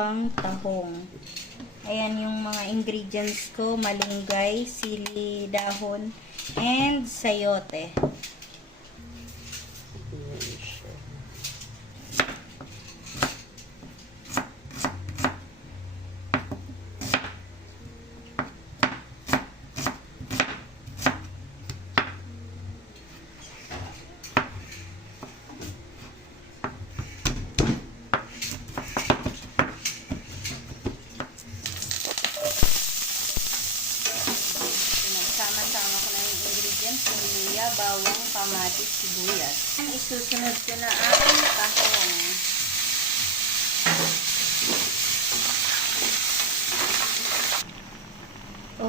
pang tahong. Ayan yung mga ingredients ko, malunggay, sili, dahon, and sayote. Sama-sama ko na yung ingredients, yung luya, bawang, kamatis, sibuyas. Isusunod ko na ang tahong.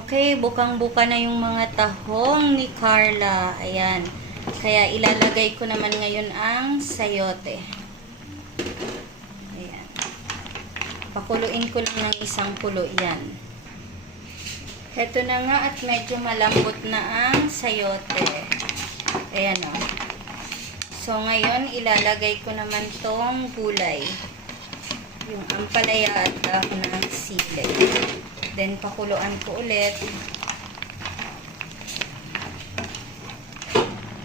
Okay, bukang-buka na yung mga tahong ni Carla. Ayan. Kaya ilalagay ko naman ngayon ang sayote. Ayan. Pakuluin ko lang ng isang kulo yan. Heto na nga at medyo malambot na ang sayote. Ayan o. So, ngayon, ilalagay ko naman tong gulay. Yung ampalaya at dahon ng sili. Then, pakuluan ko ulit.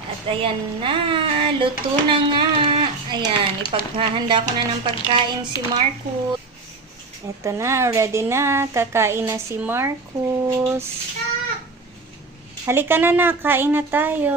At ayan na. Luto na nga. Ayan. Ipaghahanda ko na ng pagkain si Marcus. Ito na, ready na. Kakain na si Marcus. Halika na, kain na tayo.